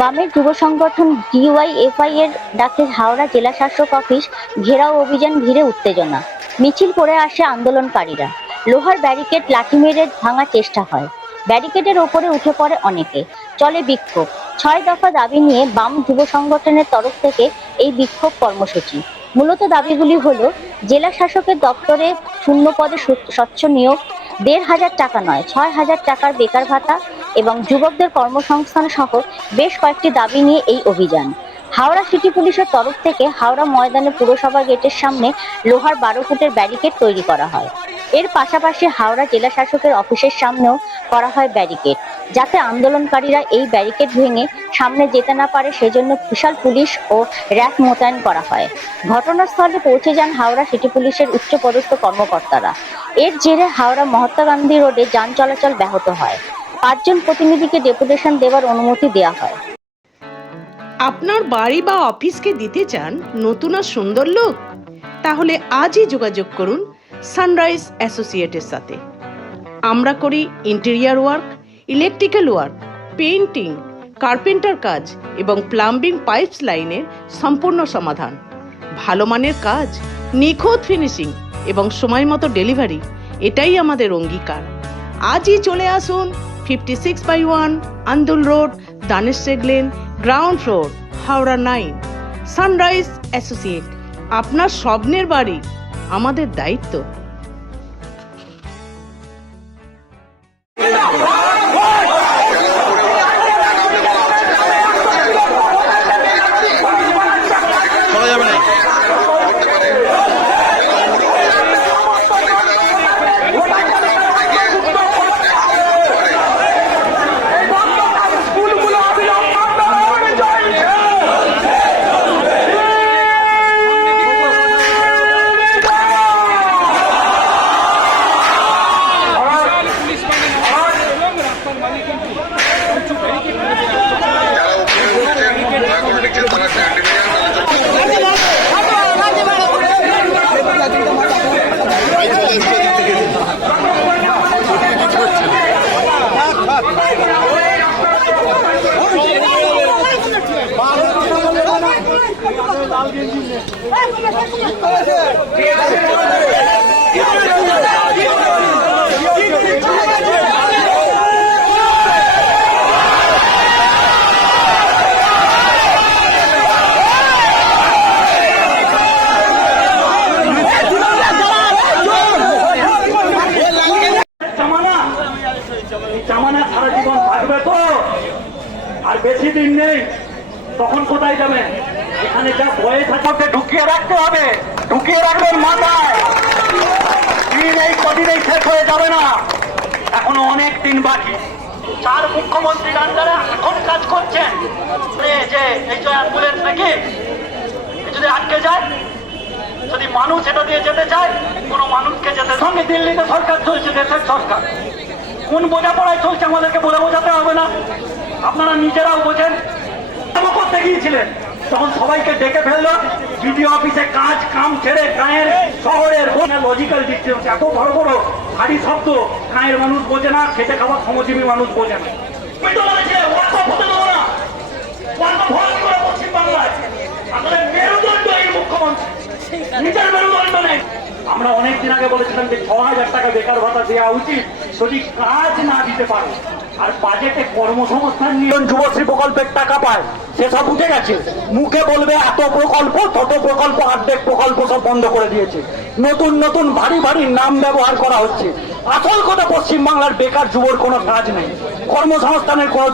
বামের যুব সংগঠন ডিওয়াইএফআই এর ডাকে হাওড়া জেলা শাসক অফিস ঘেরাও অভিযান ঘিরে উত্তেজনা। মিছিল করে আসে আন্দোলনকারীরা। লোহার ব্যারিকেড লাঠি মেরে ভাঙার চেষ্টা হয়। ব্যারিকেডের ওপরে উঠে পড়ে অনেকে। চলে বিক্ষোভ। ৬ দফা দাবি নিয়ে বাম যুব সংগঠনের তরফ থেকে এই বিক্ষোভ কর্মসূচি। মূলত দাবিগুলি হলো জেলা শাসকের দপ্তরে শূন্য পদে স্বচ্ছ নিয়োগ, ১,৫০০ টাকা নয় ৬,০০০ টাকার বেকার ভাতা এবং যুবকদের কর্মসংস্থান সহ বেশ কয়েকটি দাবি নিয়ে এই অভিযান। হাওড়া সিটি পুলিশের তরফ থেকে হাওড়া ময়দানে পুরসভা গেটের সামনে লোহার ১২ ফুটের ব্যারিকেড তৈরি করা হয়। এর পাশাপাশি হাওড়া জেলা শাসকের অফিসের সামনেও করা হয় ব্যারিকেড, যাতে আন্দোলনকারীরা এই ব্যারিকেড ভেঙে সামনে যেতে না পারে সেজন্য বিশাল পুলিশ ও র্যাব মোতায়েন করা হয়। ঘটনাস্থলে পৌঁছে যান হাওড়া সিটি পুলিশের উচ্চপদস্থ কর্মকর্তারা। এর জেরে হাওড়া মহাত্মা গান্ধী রোডে যান চলাচল ব্যাহত হয়। ৫ জন প্রতিনিধিকে ডেপুটেশন দেওয়ার অনুমতি দেওয়া হয়। আপনার বাড়ি বা অফিসকে দিতে চান নতুন আর সুন্দর লুক? তাহলে আজই যোগাযোগ করুন সানরাইজ অ্যাসোসিয়েটের সাথে। আমরা করি interior work, electrical work, painting, carpenter কাজ এবং প্লাম্বিং পাইপস লাইনের সম্পূর্ণ সমাধান। ভালো মানের কাজ, নিখুঁত ফিনিশিং এবং সময় মতো ডেলিভারি, এটাই আমাদের অঙ্গীকার। আজই চলে আসুন 56/1 Andul road, Danesh lane, ground floor, Howrah 9। Sunrise associate, আপনার স্বপ্নের বাড়ি আমাদের দায়িত্ব। আর বেশি দিন নেই, তখন কোথায় যাবেন? এখানে যা বয়ে থাকে ঢুকিয়ে রাখতে হবে, ঢুকিয়ে রাখবেন মাথায়। দিন এই কদিনেই শেষ হয়ে যাবে না, এখনো অনেক দিন বাকি। 4 মুখ্যমন্ত্রীর আন্ডারে এখন কাজ করছেন। যে এই যে অ্যাম্বুলেন্স নাকি যদি আটকে যায়, যদি মানুষ এটা দিয়ে যেতে চায়, কোনো মানুষকে যেতে সঙ্গে দিল্লিতে সরকার চলছে, দেশের সরকার। কোন বোঝাপড়ায় চলছে আমাদেরকে বলে বোঝাতে হবে না? আপনারা নিজেরাও বোঝেন। করতে গিয়েছিলেন তখন সবাইকে ডেকে ফেললো, বিডিও অফিসে কাজ কাম ছেড়ে গায়ের শহরের লজিক্যাল ডিস্টেন্স, এত বড় বড় ভারী শব্দ গায়ের মানুষ বোঝে না, খেটে খাওয়া শ্রমজীবী মানুষ বোঝে না। পশ্চিমবাংলায় আসলে মেরুদণ্ড এই মুখ্যমন্ত্রী, নিজের মেরুদণ্ড নেই। আমরা অনেকদিন আগে বলেছিলাম যে ৬,০০০ টাকা বেকার ভাতা দেওয়া উচিত যদি কাজ না দিতে পারে। আর বাজেটে কর্মসংস্থান নিয়ে যুবশ্রী প্রকল্পের টাকা পায়, সেসব উঠে গেছে। মুখে বলবে এত প্রকল্প, তত প্রকল্প, অর্ধেক প্রকল্প সব বন্ধ করে দিয়েছে। নতুন নতুন ভারী ভারী নাম ব্যবহার করা হচ্ছে। আসল কথা, পশ্চিমবাংলার বেকার যুবর কোনো কাজ নেই, কর্মসংস্থানের কোনো